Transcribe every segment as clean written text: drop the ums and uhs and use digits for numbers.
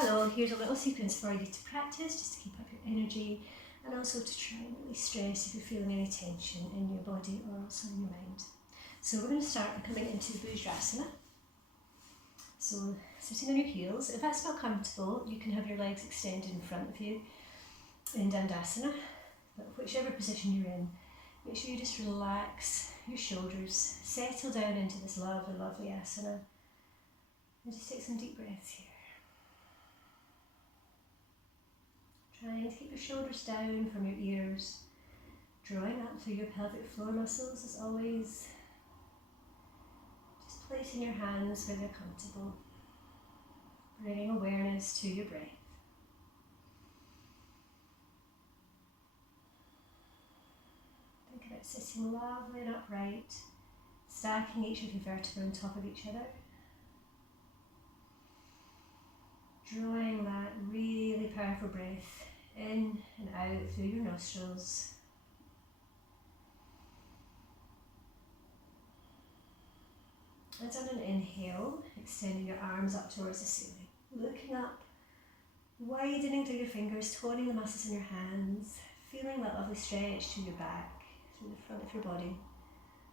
Hello, here's a little sequence for you to practice just to keep up your energy and also to try and release stress if you're feeling any tension in your body or also in your mind. So we're going to start by coming into the Vajrasana. So sitting on your heels. If that's not comfortable, you can have your legs extended in front of you in Dandasana, but whichever position you're in, make sure you just relax your shoulders, settle down into this lovely, lovely asana, and just take some deep breaths here. Trying to keep your shoulders down from your ears, drawing up through your pelvic floor muscles as always. Just placing your hands where they're comfortable, bringing awareness to your breath. Think about sitting lovely and upright, stacking each of your vertebrae on top of each other. Drawing that really powerful breath in and out through your nostrils. And on an inhale, extending your arms up towards the ceiling. Looking up, widening through your fingers, toning the muscles in your hands, feeling that lovely stretch to your back, through the front of your body.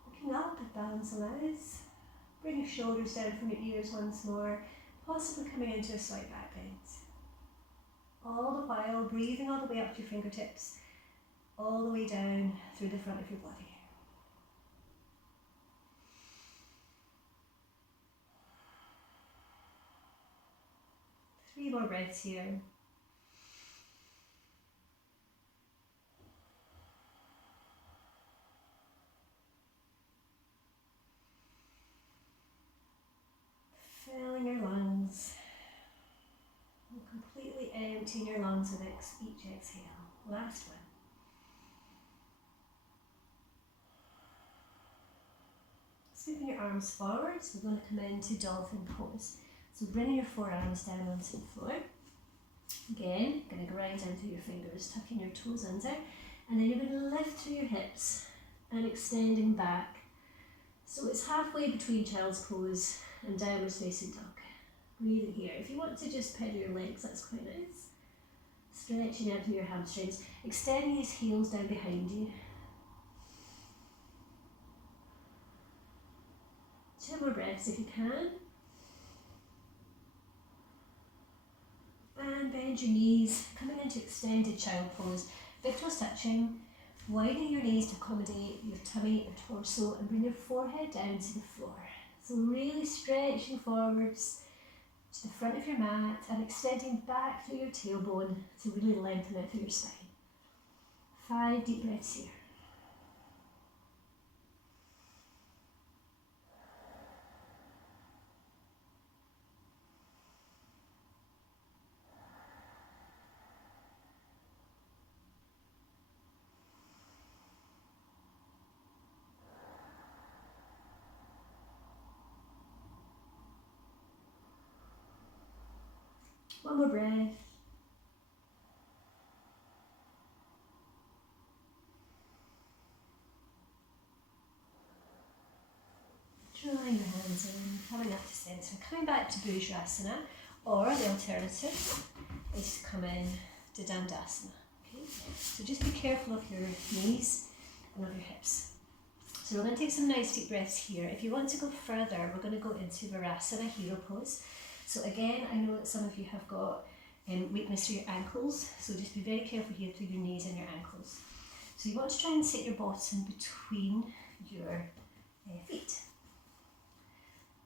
Looking up if balance allows. Bring your shoulders down from your ears once more, possibly coming into a slight back bend. All the while breathing all the way up to your fingertips, all the way down through the front of your body. Three more breaths here. Filling your lungs. And completely emptying your lungs with each exhale. Last one. Sweeping your arms forwards, we're going to come into dolphin pose. So bringing your forearms down onto the floor. Again, going to grind down through your fingers, tucking your toes under, and then you're going to lift through your hips and extending back. So it's halfway between child's pose and downward facing dog. Breathing here. If you want to just pedal your legs, that's quite nice. Stretching out through your hamstrings, extending these heels down behind you. 2 more breaths if you can. And bend your knees, coming into extended child pose. Big toes touching, widening your knees to accommodate your tummy, your torso, and bring your forehead down to the floor. So really stretching forwards to the front of your mat and extending back through your tailbone to really lengthen out through your spine. 5 deep breaths here. One more breath. Drawing your hands in, coming up to centre, coming back to Vajrasana, or the alternative is to come in to Dandasana. Okay? So just be careful of your knees and of your hips. So we're going to take some nice deep breaths here. If you want to go further, we're going to go into Virasana, hero pose. So again, I know that some of you have got weakness through your ankles, so just be very careful here through your knees and your ankles. So you want to try and sit your bottom between your feet.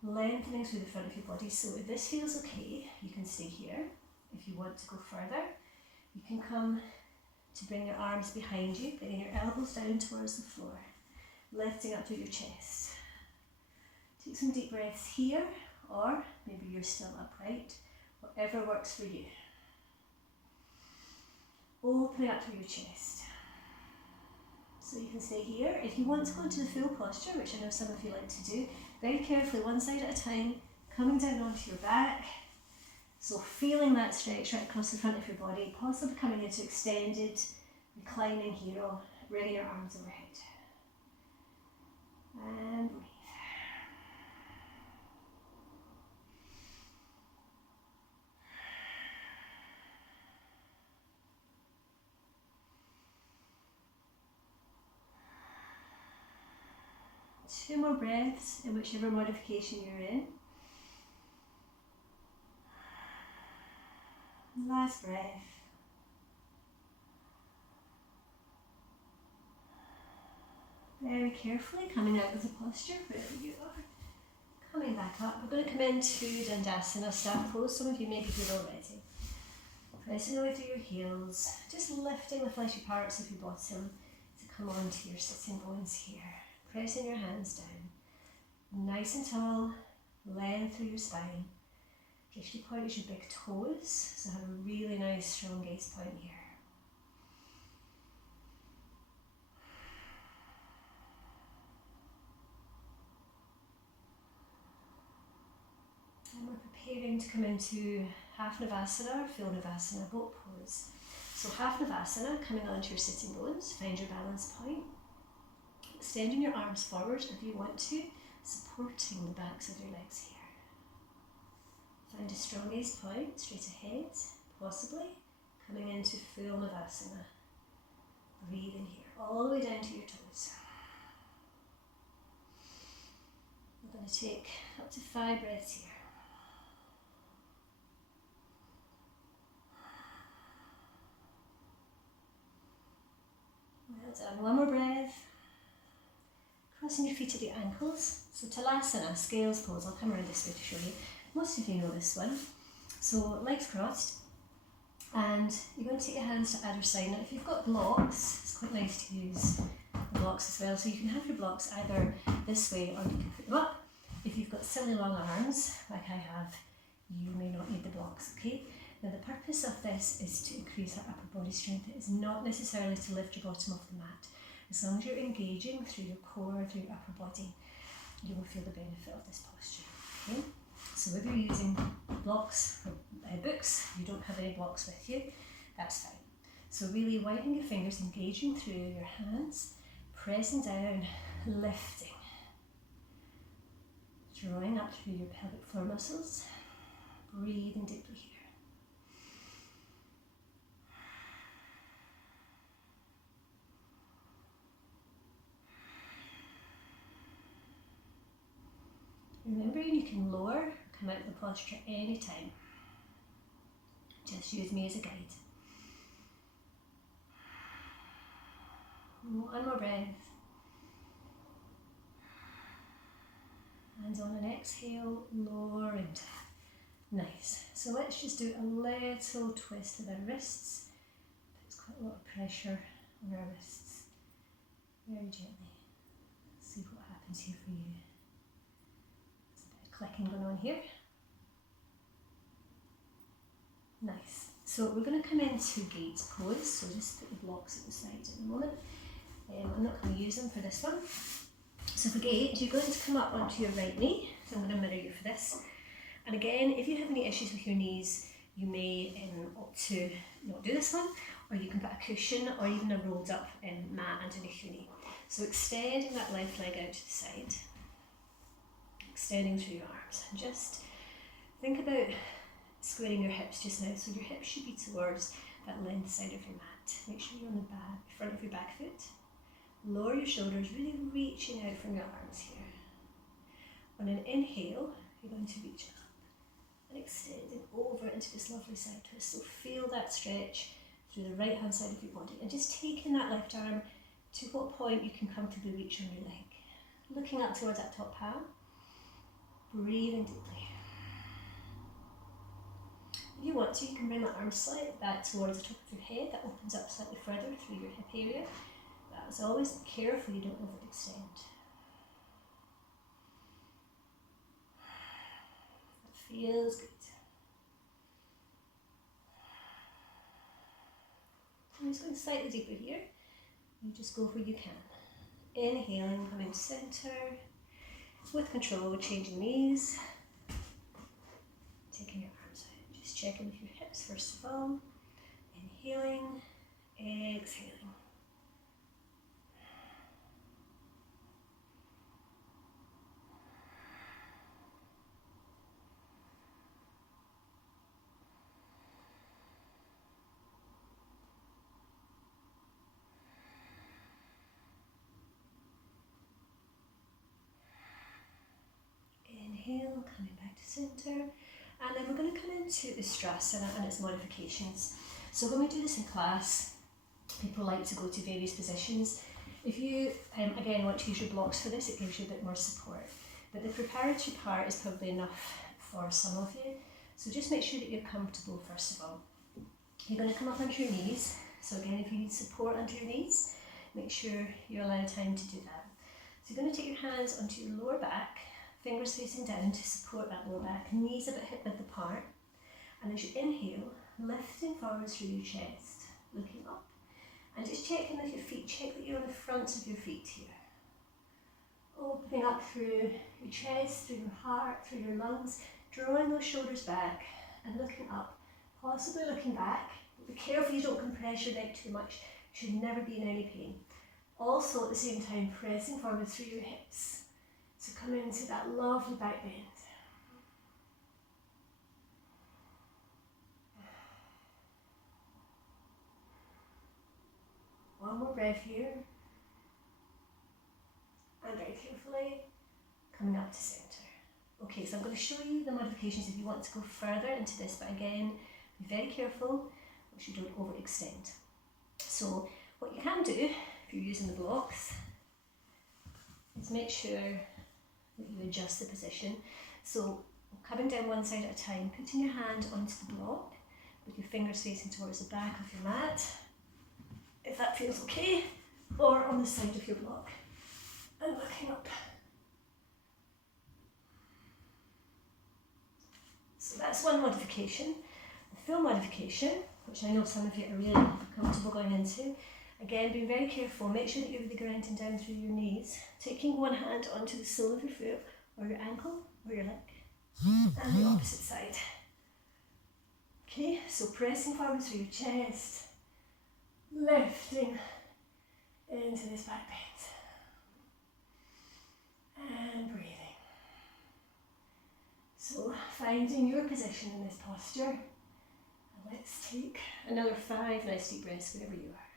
Lengthening through the front of your body. So if this feels okay, you can stay here. If you want to go further, you can come to bring your arms behind you, bringing your elbows down towards the floor, lifting up through your chest. Take some deep breaths here, or maybe you're still upright, whatever works for you. Opening up through your chest. So you can stay here. If you want to go into the full posture, which I know some of you like to do, very carefully, one side at a time, coming down onto your back. So feeling that stretch right across the front of your body, possibly coming into extended, reclining hero, bringing your arms overhead. And breathe. 2 more breaths in whichever modification you're in. Last breath. Very carefully coming out of the posture wherever you are. Coming back up. We're going to come into Dandasana, staff pose. Some of you may be here already. Pressing away through your heels, just lifting the fleshy parts of your bottom to come onto your sitting bones here. Pressing your hands down. Nice and tall, length through your spine. Drishti point is your big toes, so have a really nice strong gaze point here. And we're preparing to come into half Navasana or full Navasana, boat pose. So half Navasana, coming onto your sitting bones, find your balance point. Extending your arms forward if you want to, supporting the backs of your legs here. Find a strong gaze point, straight ahead, possibly coming into full Navasana. Breathing here, all the way down to your toes. We're going to take up to 5 breaths here. Well done. One more breath. Crossing your feet at the ankles. So Talasana, scales pose. I'll come around this way to show you. Most of you know this one. So legs crossed. And you're going to take your hands to either side. Now if you've got blocks, it's quite nice to use the blocks as well. So you can have your blocks either this way or you can put them up. If you've got silly long arms, like I have, you may not need the blocks, okay? Now the purpose of this is to increase our upper body strength. It is not necessarily to lift your bottom off the mat. As long as you're engaging through your core, through your upper body, you will feel the benefit of this posture, okay? So if you're using blocks or books, you don't have any blocks with you, that's fine. So really winding your fingers, engaging through your hands, pressing down, lifting. Drawing up through your pelvic floor muscles, breathing deeply here. Remembering you can lower or come out of the posture anytime. Just use me as a guide. One more breath. And on an exhale, lowering down. Nice. So let's just do a little twist of our wrists. Puts quite a lot of pressure on our wrists. Very gently. See what happens here for you. There's a bit of clicking going on here. Nice. So we're going to come into gate pose. So just put the blocks at the side at the moment. I'm not going to use them for this one. So for gate, you're going to come up onto your right knee. So I'm going to mirror you for this. And again, if you have any issues with your knees, you may opt to not do this one, or you can put a cushion or even a rolled up mat underneath your knee. So extending that left leg out to the side, extending through your arms, and just think about squaring your hips just now. So your hips should be towards that length side of your mat. Make sure you're on the back, front of your back foot. Lower your shoulders, really reaching out from your arms here. On an inhale, you're going to reach up and extending over into this lovely side twist. So feel that stretch through the right hand side of your body and just taking that left arm to what point you can comfortably reach on your leg. Looking up towards that top palm, breathing deeply. If you want to, you can bring that arm slightly back towards the top of your head. That opens up slightly further through your hip area. As always, be careful you don't overextend. That feels good. I'm just going slightly deeper here. You just go where you can. Inhaling, coming to center. With control, changing knees. Taking your arms out. Just checking with your hips first of all. Inhaling, exhaling. Inhale, coming back to centre. And then we're going to come into Ustrasana and its modifications. So when we do this in class, people like to go to various positions. If you, again, want to use your blocks for this, it gives you a bit more support. But the preparatory part is probably enough for some of you. So just make sure that you're comfortable first of all. You're going to come up onto your knees. So again, if you need support under your knees, make sure you're allowed time to do that. So you're going to take your hands onto your lower back, fingers facing down to support that lower back, knees a bit hip width apart. And as you inhale, lifting forwards through your chest, looking up. And just checking with your feet, check that you're on the front of your feet here. Opening up through your chest, through your heart, through your lungs, drawing those shoulders back and looking up, possibly looking back. Be careful you don't compress your neck too much, you should never be in any pain. Also at the same time pressing forward through your hips. So come into that lovely back bend. One more breath here. And very carefully coming up to centre. Okay, so I'm going to show you the modifications if you want to go further into this, but again, be very careful that you don't overextend. So what you can do, if you're using the blocks, is make sure that you adjust the position. So coming down one side at a time, putting your hand onto the block with your fingers facing towards the back of your mat, if that feels okay, or on the side of your block, and looking up. So that's one modification. The full modification, which I know some of you are really comfortable going into, again, be very careful, make sure that you're really grounding down through your knees, taking one hand onto the sole of your foot, or your ankle, or your leg, and the opposite side. Okay, so pressing forward through your chest, lifting into this back bend, and breathing. So finding your position in this posture, and let's take another 5 nice deep breaths wherever you are.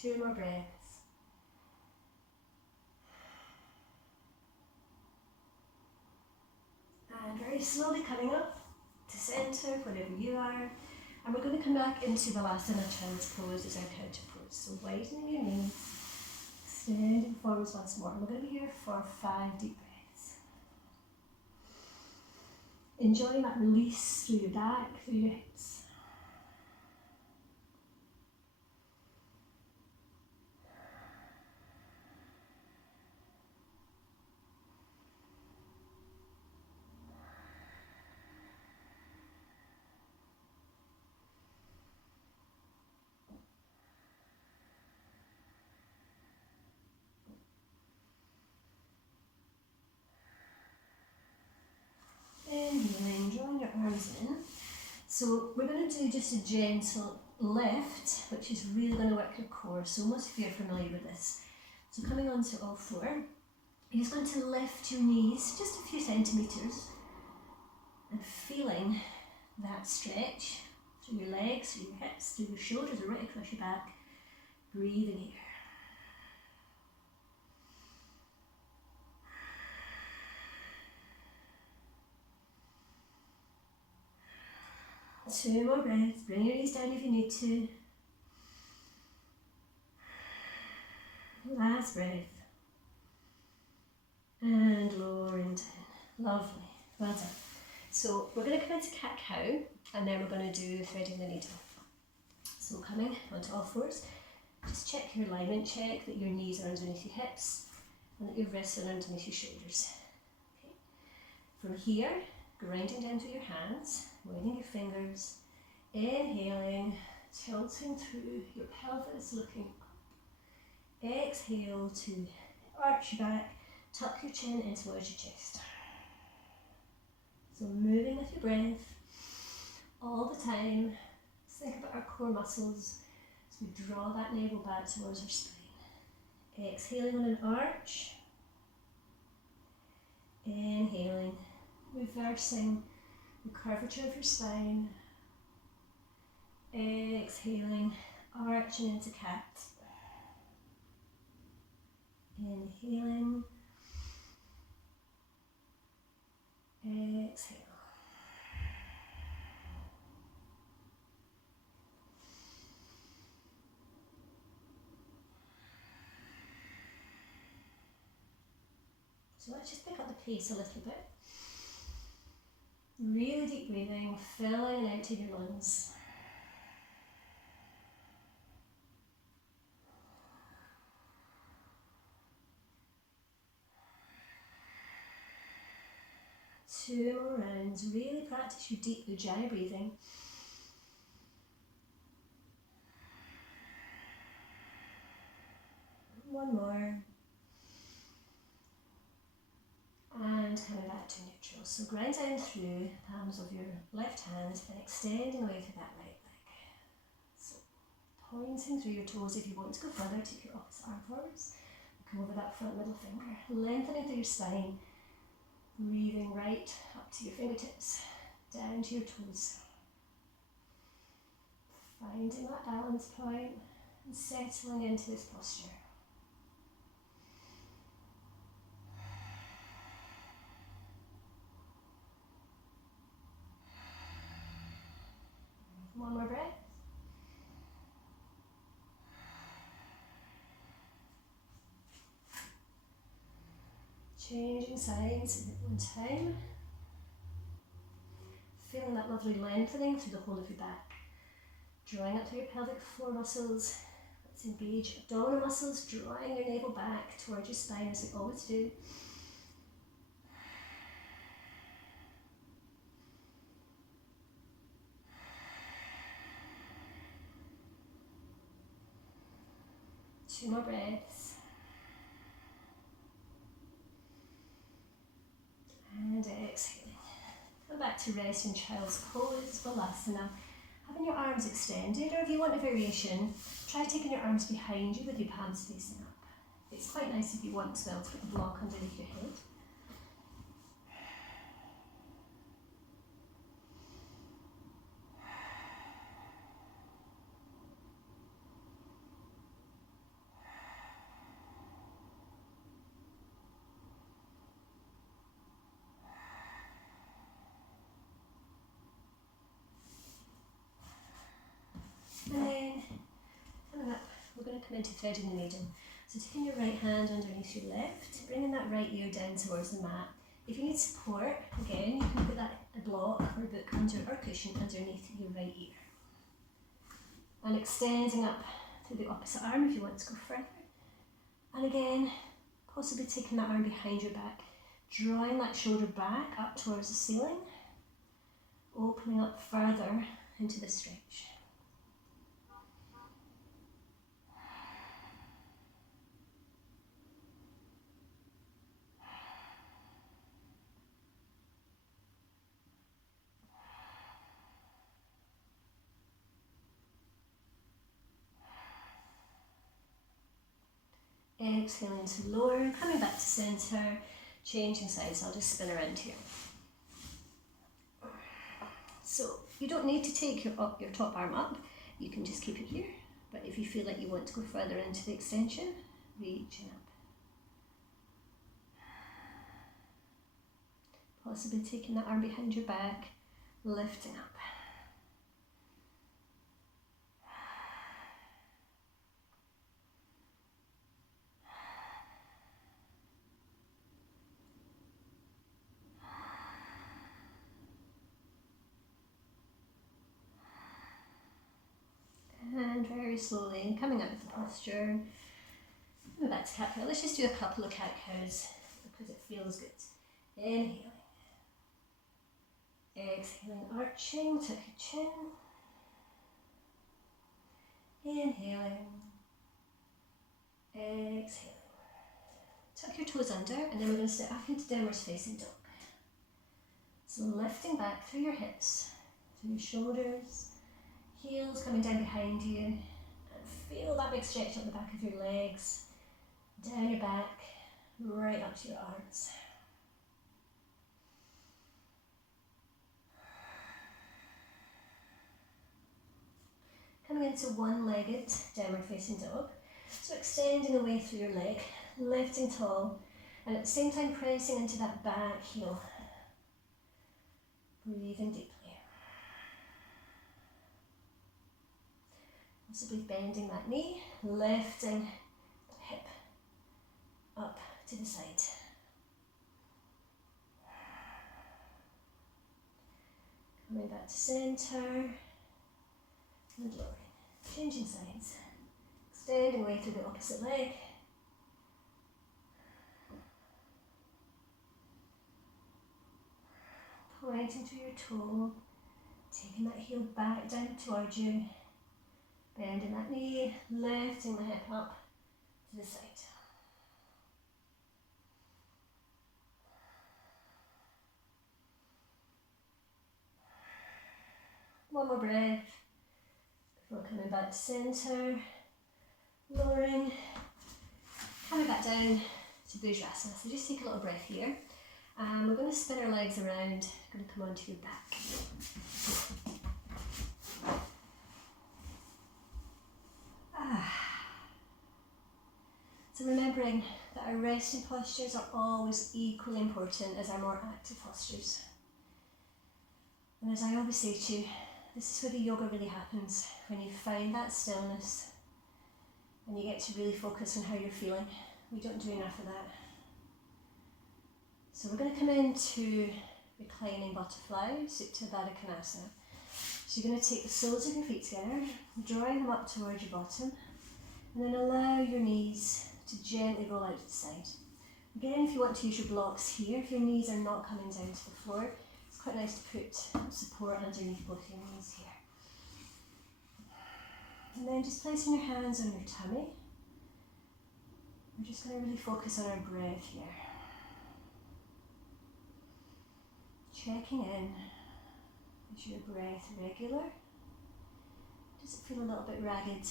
Two more breaths. And very slowly coming up to centre, wherever you are. And we're going to come back into Balasana Child's Pose as our counter pose. So widening your knees, extending forwards once more. And we're going to be here for 5 deep breaths. Enjoying that release through your back, through your hips. Inhaling, drawing your arms in. So we're going to do just a gentle lift, which is really going to work your core. So most of you are familiar with this. So coming onto all four, you're just going to lift your knees just a few centimetres and feeling that stretch through your legs, through your hips, through your shoulders, or right across your back. Breathing here. Two more breaths. Bring your knees down if you need to. Last breath. And lowering down. Lovely. Well done. So we're going to come into cat-cow and then we're going to do threading the needle. So coming onto all fours. Just check your alignment. Check that your knees are underneath your hips and that your wrists are underneath your shoulders. Okay. From here, grinding down through your hands, widening your fingers, inhaling, tilting through your pelvis, looking up. Exhale to arch your back, tuck your chin in towards your chest. So moving with your breath all the time. Let's think about our core muscles as we draw that navel back towards our spine. Exhaling on an arch. Inhaling, reversing the curvature of your spine. Exhaling, arching into cat. Inhaling. Exhale. So let's just pick up the pace a little bit. Really deep breathing, filling and emptying your lungs. Two more rounds. Really practice your deep Ujjayi breathing. One more. And coming back to neutral. So grind down through the palms of your left hand and extending away through that right leg. So pointing through your toes. If you want to go further, take your opposite arm forwards. Come over that front middle finger. Lengthening through your spine. Breathing right up to your fingertips, down to your toes. Finding that balance point and settling into this posture. One more breath. Changing sides at one time. Feeling that lovely lengthening through the whole of your back. Drawing up through your pelvic floor muscles. Let's engage abdominal muscles, drawing your navel back towards your spine as we always do. Two more breaths. And exhaling. Come back to rest in child's pose, Balasana. Having your arms extended, or if you want a variation, try taking your arms behind you with your palms facing up. It's quite nice if you want as well to put a block underneath your head. And then, coming up, we're going to come into threading the needle. So taking your right hand underneath your left, bringing that right ear down towards the mat. If you need support, again, you can put that a block or book under or cushion underneath your right ear. And extending up through the opposite arm if you want to go further. And again, possibly taking that arm behind your back, drawing that shoulder back up towards the ceiling, opening up further into the stretch. Exhaling to lower, coming back to centre, changing sides. I'll just spin around here. So you don't need to take your top arm up, you can just keep it here. But if you feel like you want to go further into the extension, reaching up. Possibly taking that arm behind your back, lifting up. And very slowly coming out of the posture. And back to cat cow. Let's just do a couple of cat cows because it feels good. Inhaling. Exhaling, arching, tuck your chin. Inhaling. Exhaling. Tuck your toes under and then we're going to step back into downward facing dog. So lifting back through your hips, through your shoulders, heels coming down behind you, and feel that big stretch up the back of your legs, down your back, right up to your arms. coming into one-legged downward facing dog. So extending away through your leg, lifting tall, and at the same time pressing into that back heel. Breathing deeply. Possibly bending that knee, lifting the hip up to the side. Coming back to centre and lowering. Changing sides. Extending away through the opposite leg. Pointing to your toe. Taking that heel back down towards you. Bending that knee, lifting the hip up to the side. One more breath before coming back to centre, lowering, coming back down to Bhujarasana. So just take a little breath here. We're going to spin our legs around, going to come onto your back. So remembering that our resting postures are always equally important as our more active postures. And as I always say to you, this is where the yoga really happens, when you find that stillness and you get to really focus on how you're feeling. We don't do enough of that. So we're going to come into reclining butterfly, Supta Baddha Konasana. So you're going to take the soles of your feet together, drawing them up towards your bottom, and then allow your knees to gently roll out to the side. Again, if you want to use your blocks here, if your knees are not coming down to the floor, it's quite nice to put support underneath both your knees here. And then just placing your hands on your tummy. We're just going to really focus on our breath here. Checking in, is your breath regular? Does it feel a little bit ragged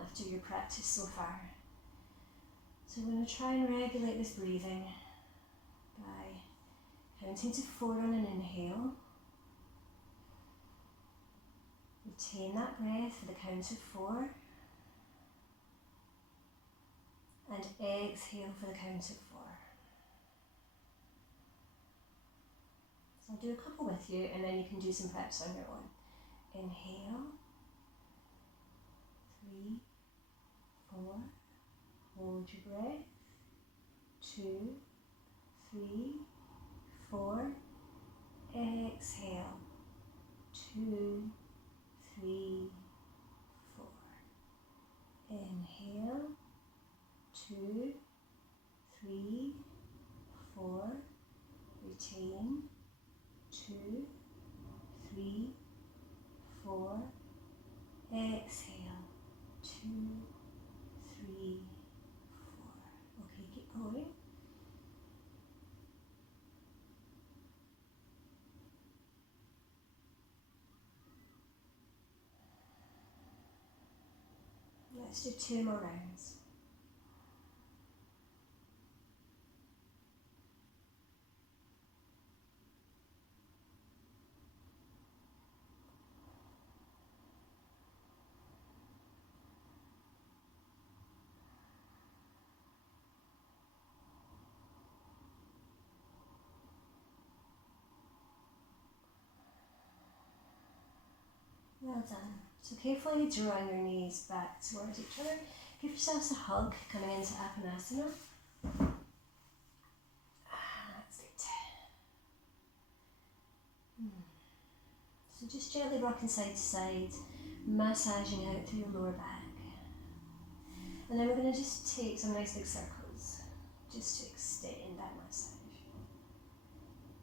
after your practice so far? So we're going to try and regulate this breathing by counting to 4 on an inhale. Retain that breath for the count of 4. And exhale for the count of 4. So I'll do a couple with you and then you can do some practice on your own. Inhale. 3, 4. Hold your breath. 2, 3, 4. Exhale. 2, 3, 4. Inhale. 2, 3, 4. Retain. 2, 3, 4. Exhale. 2, 3, 4. Okay, keep going. Let's do 2 more rounds. Well done. So carefully drawing your knees back towards each other. Give yourselves a hug coming into Apanasana. That's it. So just gently rocking side to side, massaging out through your lower back. And then we're going to just take some nice big circles, just to extend that massage.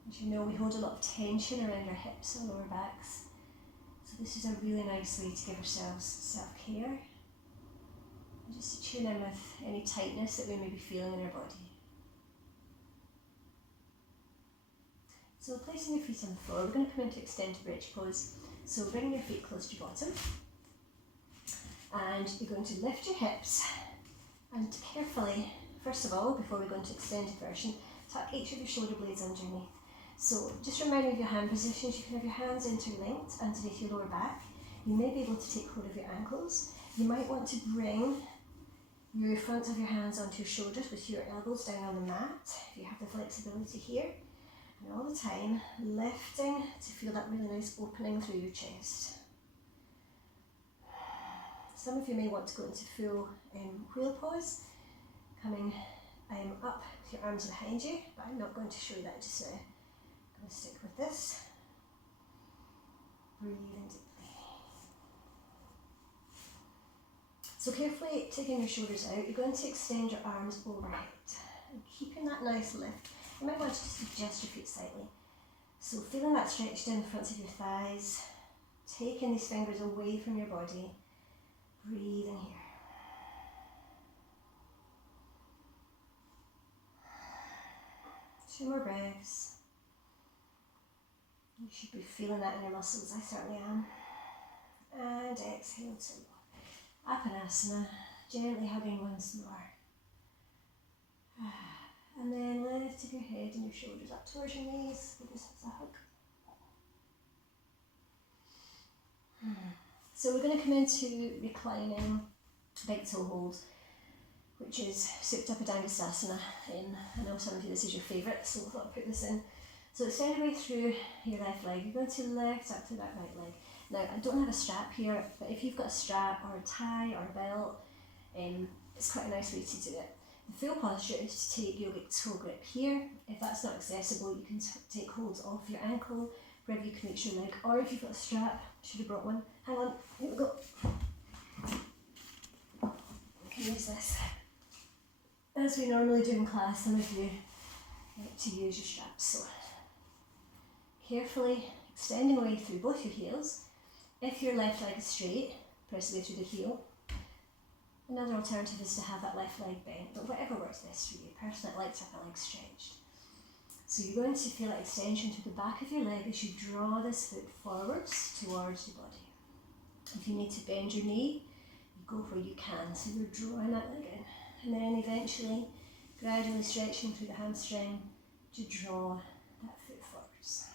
As you know, we hold a lot of tension around our hips and lower backs. So this is a really nice way to give ourselves self-care. And just to tune in with any tightness that we may be feeling in our body. So placing your feet on the floor, we're going to come into extended bridge pose. So bring your feet close to your bottom. And you're going to lift your hips and carefully, first of all, before we go into extended version, tuck each of your shoulder blades underneath. So just remind me of your hand positions. You can have your hands interlinked underneath your lower back. You may be able to take hold of your ankles. You might want to bring your front of your hands onto your shoulders with your elbows down on the mat, if you have the flexibility here. And all the time, lifting to feel that really nice opening through your chest. Some of you may want to go into full wheel pause, coming up with your arms behind you, but I'm not going to show you that just now. I'm going to stick with this. Breathing deeply. So carefully taking your shoulders out, you're going to extend your arms overhead and keeping that nice lift. You might want to just adjust your feet slightly. So feeling that stretch down the fronts of your thighs, taking these fingers away from your body, breathing here. Two more breaths. You should be feeling that in your muscles, I certainly am. And exhale to Apanasana, gently hugging once more. And then lifting your head and your shoulders up towards your knees. Give yourselves a hug. So we're going to come into reclining big toe hold, which is Supta Padangusthasana. I know some of you, this is your favourite, so I thought I'd put this in. So extend away through your left leg. You're going to lift up to that right leg. Now, I don't have a strap here, but if you've got a strap or a tie or a belt, it's quite a nice way to do it. The full posture is to take yogic toe grip here. If that's not accessible, you can take hold of your ankle, wherever you can reach your leg, or if you've got a strap, should have brought one. Hang on, here we go. We can use this. As we normally do in class, some of you like to use your straps. So carefully extending away through both your heels. If your left leg is straight, press away through the heel. Another alternative is to have that left leg bent, but whatever works best for you. Personally, I like to have my legs stretched. So you're going to feel that extension through the back of your leg as you draw this foot forwards towards your body. If you need to bend your knee, you go where you can. So you're drawing that leg in. And then eventually, gradually stretching through the hamstring to draw that foot forwards.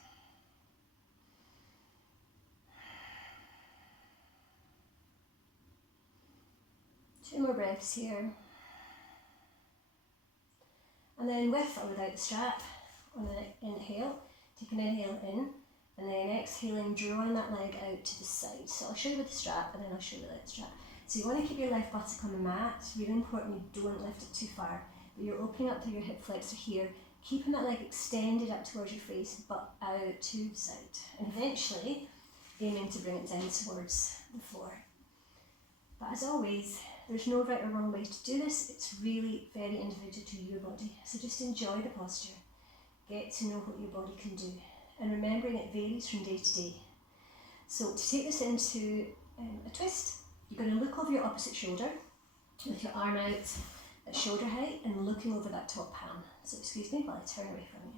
Two more breaths here. And then with or without the strap, on an inhale, take an inhale in, and then exhaling, drawing that leg out to the side. So I'll show you with the strap, and then I'll show you without the strap. So you want to keep your left buttock on the mat. It's really important you don't lift it too far. But you're opening up through your hip flexor here, keeping that leg extended up towards your face, but out to the side. And eventually, aiming to bring it down towards the floor. But as always, there's no right or wrong way to do this. It's really very individual to your body. So just enjoy the posture. Get to know what your body can do. And remembering it varies from day to day. So to take this into a twist, you're going to look over your opposite shoulder with your arm out at shoulder height and looking over that top palm. So excuse me while I turn away from you.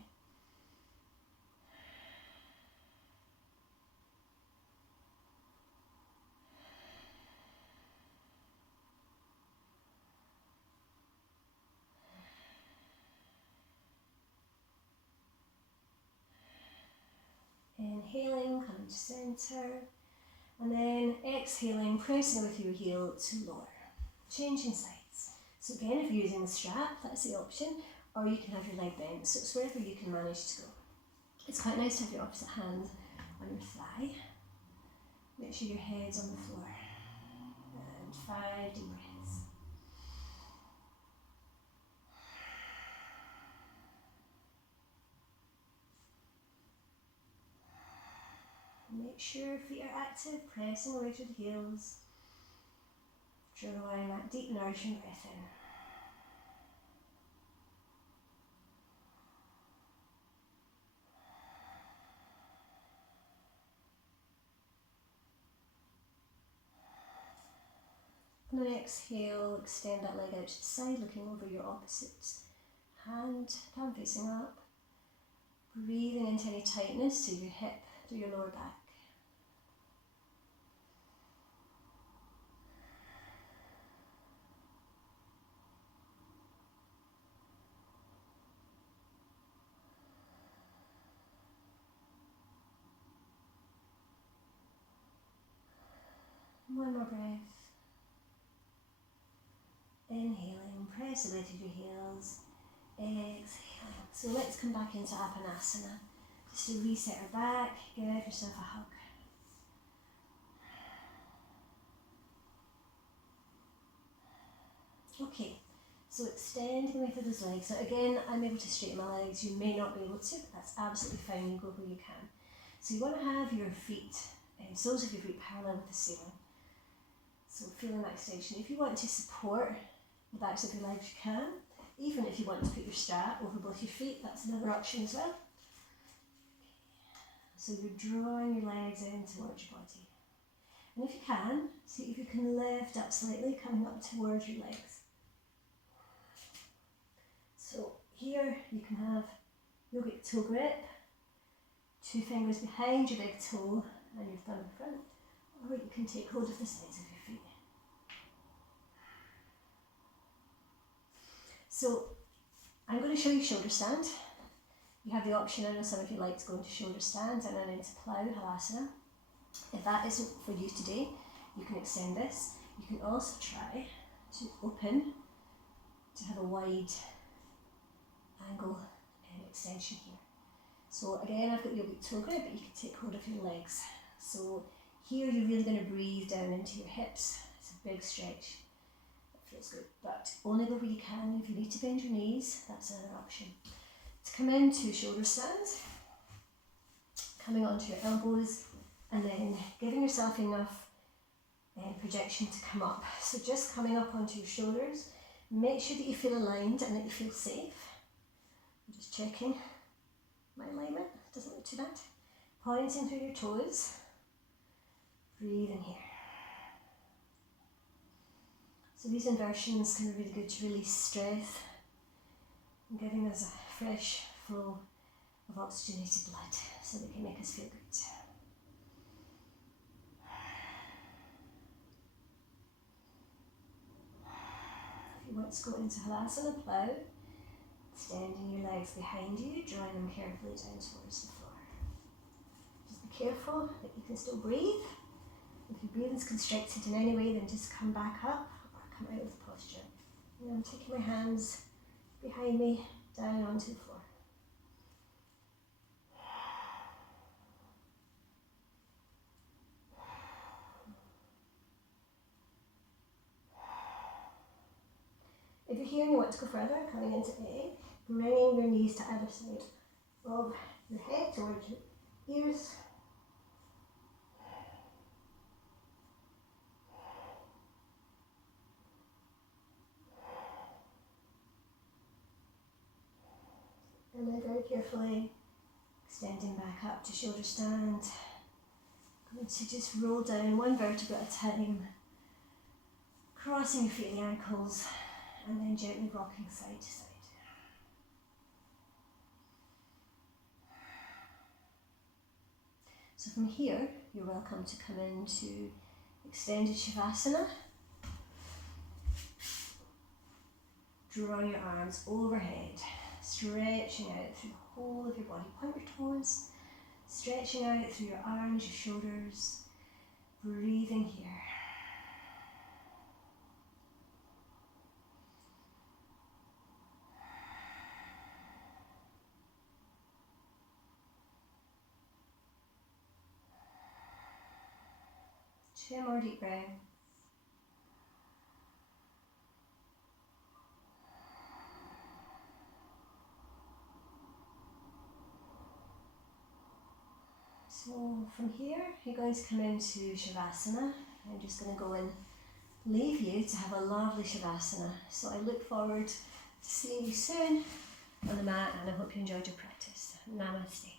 Inhaling, coming to centre, and then exhaling, pressing with your heel to lower. Changing sides. So again, if you're using the strap, that's the option, or you can have your leg bent, so it's wherever you can manage to go. It's quite nice to have your opposite hand on your thigh. Make sure your head's on the floor. And 5 deep breaths. Make sure your feet are active, pressing away through the heels, drawing that deep nourishing breath in. And then exhale, extend that leg out to the side, looking over your opposite hand, palm facing up. Breathing into any tightness through your hip, through your lower back. One more breath. Inhaling, press away through your heels. Exhaling. So let's come back into Apanasana. Just to reset our back, give yourself a hug. Okay, so extend the way through those legs. Now again, I'm able to straighten my legs. You may not be able to, but that's absolutely fine. You go where you can. So you want to have your feet, soles of your feet parallel with the ceiling. So feeling that extension. If you want to support the backs of your legs, you can. Even if you want to put your strap over both your feet, that's another option as well. So you're drawing your legs in towards your body. And if you can, see if you can lift up slightly, coming up towards your legs. So here you can have yogic toe grip, 2 fingers behind your big toe and your thumb in front, or you can take hold of the sides of your feet. So I'm going to show you shoulder stand. You have the option, I know some of you like to go into shoulder stand and then into plow, Halasana. If that isn't for you today, you can extend this. You can also try to open, to have a wide angle and extension here. So again, I've got yogic toe grip, but you can take hold of your legs. So here you're really going to breathe down into your hips. It's a big stretch. It feels good, but only go where you can. If you need to bend your knees, that's another option. To come into shoulder stand, coming onto your elbows, and then giving yourself enough projection to come up. So just coming up onto your shoulders, make sure that you feel aligned and that you feel safe. I'm just checking my alignment, doesn't look too bad. Pointing through your toes, breathe in here. So these inversions can be really good to release stress and giving us a fresh flow of oxygenated blood so that it can make us feel good. If you want to go into Halasana plow, extending your legs behind you, drawing them carefully down towards the floor. Just be careful that you can still breathe. If your breathing's constricted in any way, then just come back up or come out of the posture. And I'm taking my hands behind me, down onto the floor. If you're here and you want to go further, coming into A, bringing your knees to either side of your head towards your ears. And then very carefully extending back up to shoulder stand. Going to just roll down one vertebra at a time, crossing your feet at the ankles, and then gently rocking side to side. So from here, you're welcome to come into extended Shavasana. Draw your arms overhead, stretching out through the whole of your body. Point your toes, stretching out through your arms, your shoulders, breathing here. Two more deep breaths. So from here, you're going to come into Shavasana. I'm just going to go and leave you to have a lovely Shavasana. So I look forward to seeing you soon on the mat, and I hope you enjoyed your practice. Namaste.